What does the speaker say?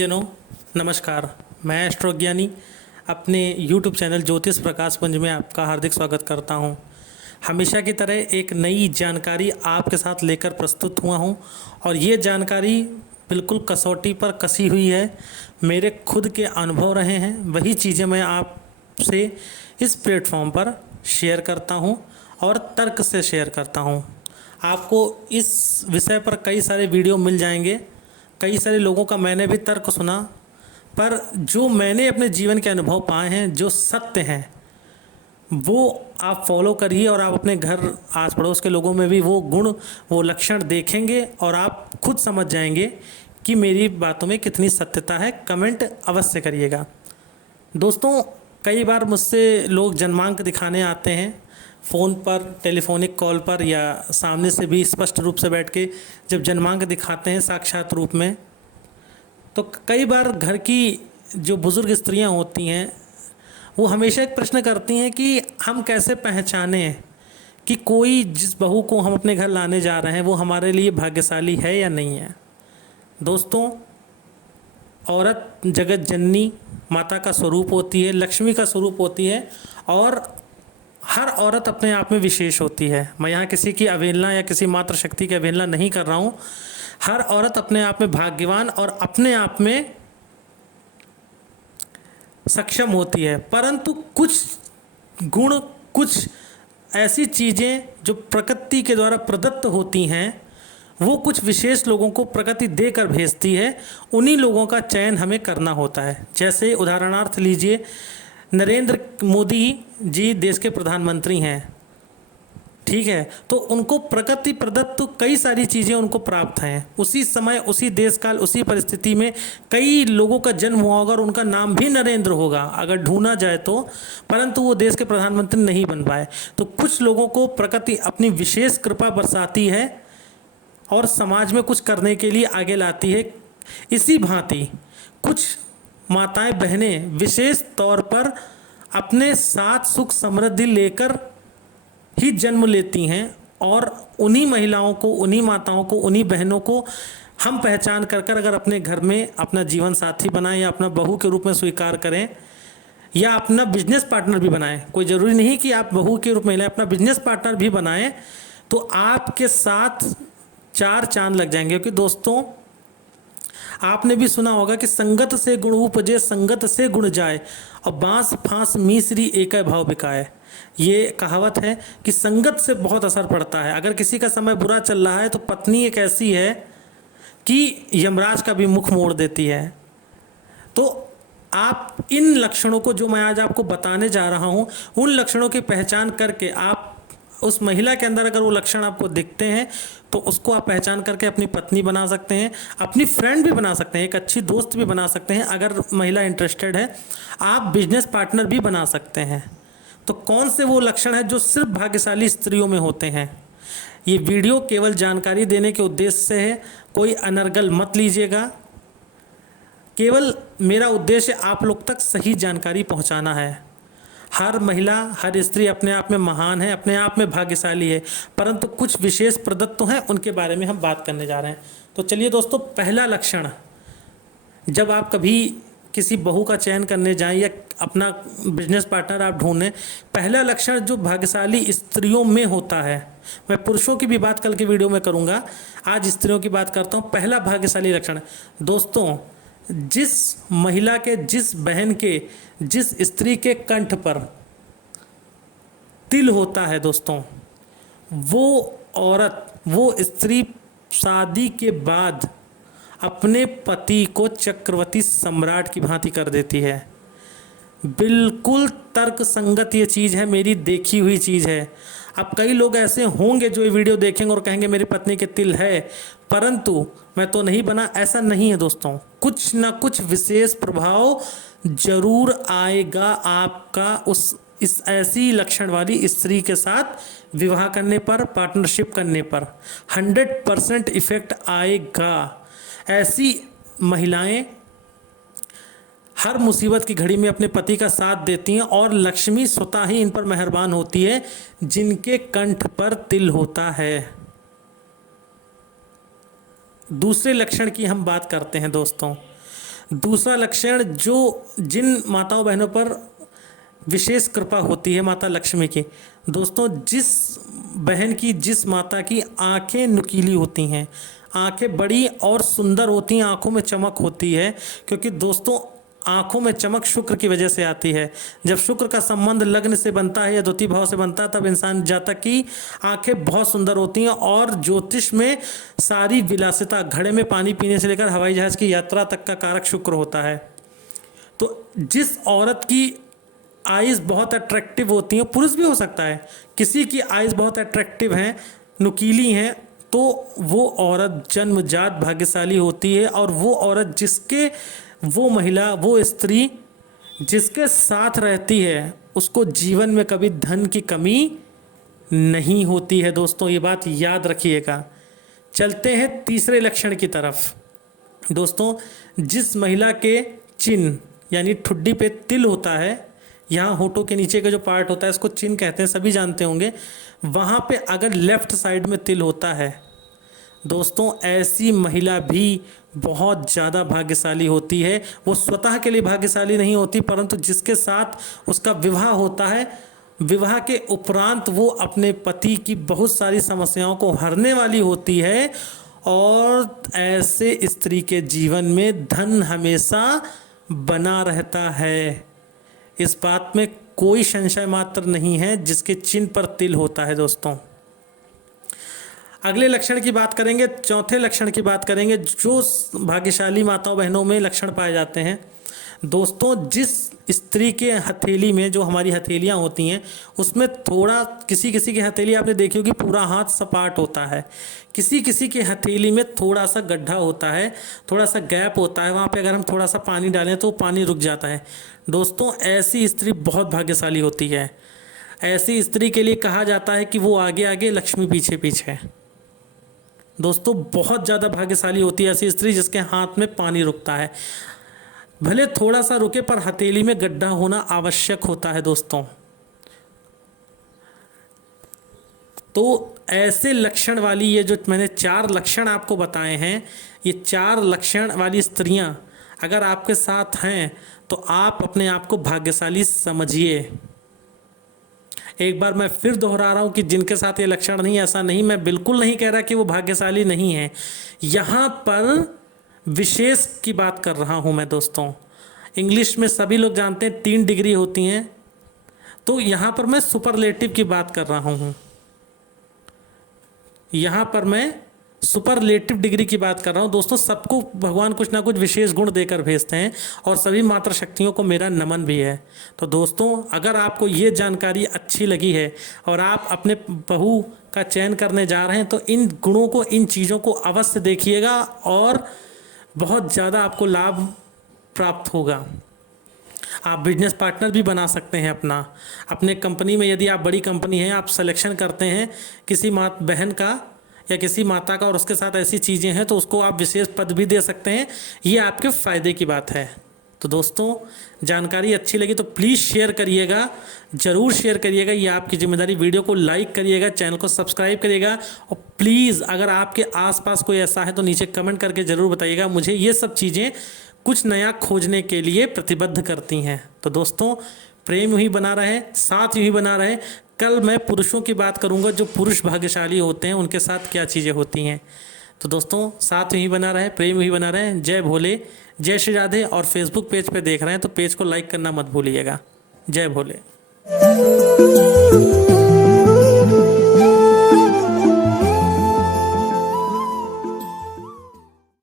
जनों नमस्कार। मैं एस्ट्रोज्ञानी अपने YouTube चैनल ज्योतिष प्रकाश पुंज में आपका हार्दिक स्वागत करता हूं। हमेशा की तरह एक नई जानकारी आपके साथ लेकर प्रस्तुत हुआ हूं और ये जानकारी बिल्कुल कसौटी पर कसी हुई है। मेरे खुद के अनुभव रहे हैं, वही चीज़ें मैं आपसे इस प्लेटफॉर्म पर शेयर करता हूं और तर्क से शेयर करता हूं। आपको इस विषय पर कई सारे वीडियो मिल जाएंगे, कई सारे लोगों का मैंने भी तर्क सुना, पर जो मैंने अपने जीवन के अनुभव पाए हैं, जो सत्य हैं, वो आप फॉलो करिए और आप अपने घर आस पड़ोस के लोगों में भी वो गुण, वो लक्षण देखेंगे और आप खुद समझ जाएंगे कि मेरी बातों में कितनी सत्यता है। कमेंट अवश्य करिएगा। दोस्तों, कई बार मुझसे लोग जन्मांक दिखाने आते हैं, फ़ोन पर, टेलीफोनिक कॉल पर या सामने से भी स्पष्ट रूप से बैठ के जब जन्मांक दिखाते हैं साक्षात रूप में, तो कई बार घर की जो बुज़ुर्ग स्त्रियां होती हैं वो हमेशा एक प्रश्न करती हैं कि हम कैसे पहचानें कि कोई जिस बहू को हम अपने घर लाने जा रहे हैं वो हमारे लिए भाग्यशाली है या नहीं है। दोस्तों, औरत जगत जननी माता का स्वरूप होती है, लक्ष्मी का स्वरूप होती है और हर औरत अपने आप में विशेष होती है। मैं यहाँ किसी की अवहेलना या किसी मातृशक्ति की अवहेलना नहीं कर रहा हूँ। हर औरत अपने आप में भाग्यवान और अपने आप में सक्षम होती है, परंतु कुछ गुण, कुछ ऐसी चीज़ें जो प्रकृति के द्वारा प्रदत्त होती हैं, वो कुछ विशेष लोगों को प्रकृति देकर भेजती है। उन्हीं लोगों का चयन हमें करना होता है। जैसे उदाहरणार्थ लीजिए, नरेंद्र मोदी जी देश के प्रधानमंत्री हैं, ठीक है, तो उनको प्रकृति प्रदत्त कई सारी चीज़ें उनको प्राप्त हैं। उसी समय, उसी देश काल, उसी परिस्थिति में कई लोगों का जन्म हुआ होगा और उनका नाम भी नरेंद्र होगा अगर ढूंढा जाए तो, परंतु वो देश के प्रधानमंत्री नहीं बन पाए। तो कुछ लोगों को प्रकृति अपनी विशेष कृपा बरसाती है और समाज में कुछ करने के लिए आगे लाती है। इसी भांति कुछ माताएं बहनें विशेष तौर पर अपने साथ सुख समृद्धि लेकर ही जन्म लेती हैं और उन्हीं महिलाओं को, उन्हीं माताओं को, उन्हीं बहनों को हम पहचान कर अगर अपने घर में अपना जीवन साथी बनाएं या अपना बहू के रूप में स्वीकार करें या अपना बिजनेस पार्टनर भी बनाएं, कोई ज़रूरी नहीं कि आप बहू के रूप में लें, अपना बिजनेस पार्टनर भी बनाएं, तो आपके साथ चार चांद लग जाएंगे। क्योंकि दोस्तों, आपने भी सुना होगा कि संगत से गुण उपजे, संगत से गुण जाए और बांस फांस मीसरी एक भाव बिकाए। ये कहावत है कि संगत से बहुत असर पड़ता है। अगर किसी का समय बुरा चल रहा है तो पत्नी एक ऐसी है कि यमराज का भी मुख मोड़ देती है। तो आप इन लक्षणों को, जो मैं आज आपको बताने जा रहा हूँ, उन लक्षणों की पहचान करके आप उस महिला के अंदर अगर वो लक्षण आपको दिखते हैं तो उसको आप पहचान करके अपनी पत्नी बना सकते हैं, अपनी फ्रेंड भी बना सकते हैं, एक अच्छी दोस्त भी बना सकते हैं। अगर महिला इंटरेस्टेड है, आप बिजनेस पार्टनर भी बना सकते हैं। तो कौन से वो लक्षण है जो सिर्फ भाग्यशाली स्त्रियों में होते हैं? ये वीडियो केवल जानकारी देने के उद्देश्य से है, कोई अनर्गल मत लीजिएगा। केवल मेरा उद्देश्य आप लोग तक सही जानकारी पहुंचाना है। हर महिला, हर स्त्री अपने आप में महान है, अपने आप में भाग्यशाली है, परंतु कुछ विशेष प्रदत्त हैं, उनके बारे में हम बात करने जा रहे हैं। तो चलिए दोस्तों, पहला लक्षण, जब आप कभी किसी बहू का चयन करने जाएं या अपना बिजनेस पार्टनर आप ढूंढें, पहला लक्षण जो भाग्यशाली स्त्रियों में होता है, मैं पुरुषों की भी बात कल के वीडियो में करूंगा, आज स्त्रियों की बात करता हूं। पहला भाग्यशाली लक्षण दोस्तों, जिस महिला के, जिस बहन के, जिस स्त्री के कंठ पर तिल होता है दोस्तों, वो औरत, वो स्त्री शादी के बाद अपने पति को चक्रवर्ती सम्राट की भांति कर देती है। बिल्कुल तर्क संगत ये चीज़ है, मेरी देखी हुई चीज़ है। अब कई लोग ऐसे होंगे जो ये वीडियो देखेंगे और कहेंगे मेरी पत्नी के तिल है, परंतु मैं तो नहीं बना। ऐसा नहीं है दोस्तों, कुछ ना कुछ विशेष प्रभाव जरूर आएगा आपका इस ऐसी लक्षण वाली स्त्री के साथ विवाह करने पर, पार्टनरशिप करने पर 100% इफेक्ट आएगा। ऐसी महिलाएं हर मुसीबत की घड़ी में अपने पति का साथ देती हैं और लक्ष्मी स्वतः ही इन पर मेहरबान होती है जिनके कंठ पर तिल होता है। दूसरे लक्षण की हम बात करते हैं दोस्तों, दूसरा लक्षण, जो जिन माताओं बहनों पर विशेष कृपा होती है माता लक्ष्मी की, दोस्तों जिस बहन की, जिस माता की आंखें नुकीली होती हैं, आंखें बड़ी और सुंदर होती हैं, आंखों में चमक होती है, क्योंकि दोस्तों आंखों में चमक शुक्र की वजह से आती है। जब शुक्र का संबंध लग्न से बनता है या द्वितीय भाव से बनता है, तब इंसान जातक की आंखें बहुत सुंदर होती हैं। और ज्योतिष में सारी विलासिता, घड़े में पानी पीने से लेकर हवाई जहाज की यात्रा तक का कारक शुक्र होता है। तो जिस औरत की आइज बहुत अट्रैक्टिव होती हैं, पुरुष भी हो सकता है, किसी की आइज बहुत अट्रैक्टिव हैं, नुकीली हैं, तो वो औरत जन्मजात भाग्यशाली होती है। और वो औरत वो महिला, वो स्त्री जिसके साथ रहती है, उसको जीवन में कभी धन की कमी नहीं होती है। दोस्तों ये बात याद रखिएगा। चलते हैं तीसरे लक्षण की तरफ। दोस्तों जिस महिला के चिन्ह यानी ठुड्डी पे तिल होता है, यहाँ होठों के नीचे का जो पार्ट होता है इसको चिन्ह कहते हैं, सभी जानते होंगे, वहाँ पे अगर लेफ्ट साइड में तिल होता है, दोस्तों ऐसी महिला भी बहुत ज़्यादा भाग्यशाली होती है। वो स्वतः के लिए भाग्यशाली नहीं होती, परंतु जिसके साथ उसका विवाह होता है, विवाह के उपरांत वो अपने पति की बहुत सारी समस्याओं को हरने वाली होती है। और ऐसे स्त्री के जीवन में धन हमेशा बना रहता है। इस बात में कोई संशय मात्र नहीं है जिसके चिन्ह पर तिल होता है। दोस्तों अगले लक्षण की बात करेंगे, चौथे लक्षण की बात करेंगे, जो भाग्यशाली माताओं बहनों में लक्षण पाए जाते हैं। दोस्तों जिस स्त्री के हथेली में, जो हमारी हथेलियां होती हैं, उसमें थोड़ा, किसी किसी की हथेली आपने देखी होगी पूरा हाथ सपाट होता है, किसी किसी की हथेली में थोड़ा सा गड्ढा होता है, थोड़ा सा गैप होता है, वहाँ पे अगर हम थोड़ा सा पानी डालें तो पानी रुक जाता है। दोस्तों ऐसी स्त्री बहुत भाग्यशाली होती है। ऐसी स्त्री के लिए कहा जाता है कि वो आगे आगे लक्ष्मी पीछे पीछे। दोस्तों बहुत ज़्यादा भाग्यशाली होती है ऐसी स्त्री जिसके हाथ में पानी रुकता है, भले थोड़ा सा रुके पर हथेली में गड्ढा होना आवश्यक होता है। दोस्तों तो ऐसे लक्षण वाली, ये जो मैंने 4 लक्षण आपको बताए हैं, ये 4 लक्षण वाली स्त्रियां अगर आपके साथ हैं तो आप अपने आप को भाग्यशाली समझिए। एक बार मैं फिर दोहरा रहा हूँ कि जिनके साथ ये लक्षण नहीं, ऐसा नहीं, मैं बिल्कुल नहीं कह रहा कि वो भाग्यशाली नहीं है। यहाँ पर विशेष की बात कर रहा हूँ मैं। दोस्तों इंग्लिश में सभी लोग जानते हैं 3 डिग्री होती हैं, तो यहाँ पर मैं सुपरलेटिव की बात कर रहा हूँ। यहाँ पर मैं सुपरलेटिव डिग्री की बात कर रहा हूँ। दोस्तों सबको भगवान कुछ ना कुछ विशेष गुण देकर भेजते हैं, और सभी मातृ शक्तियों को मेरा नमन भी है। तो दोस्तों अगर आपको ये जानकारी अच्छी लगी है और आप अपने बहू का चयन करने जा रहे हैं, तो इन गुणों को, इन चीज़ों को अवश्य देखिएगा और बहुत ज़्यादा आपको लाभ प्राप्त होगा। आप बिजनेस पार्टनर भी बना सकते हैं अपने कंपनी में। यदि आप बड़ी कंपनी है, आप सिलेक्शन करते हैं किसी बहन का या किसी माता का और उसके साथ ऐसी चीज़ें हैं, तो उसको आप विशेष पद भी दे सकते हैं। ये आपके फ़ायदे की बात है। तो दोस्तों जानकारी अच्छी लगी तो प्लीज़ शेयर करिएगा, ज़रूर शेयर करिएगा, ये आपकी जिम्मेदारी। वीडियो को लाइक करिएगा, चैनल को सब्सक्राइब करिएगा, और प्लीज़ अगर आपके आसपास कोई ऐसा है तो नीचे कमेंट करके ज़रूर बताइएगा। मुझे ये सब चीज़ें कुछ नया खोजने के लिए प्रतिबद्ध करती हैं। तो दोस्तों प्रेम ही बना रहे, साथ ही बना रहे। कल मैं पुरुषों की बात करूंगा, जो पुरुष भाग्यशाली होते हैं उनके साथ क्या चीज़ें होती हैं। तो दोस्तों साथ ही बना रहे, प्रेम ही बना रहे। जय भोले, जय श्री राधे। और फेसबुक पेज पे देख रहे हैं तो पेज को लाइक करना मत भूलिएगा। जय भोले।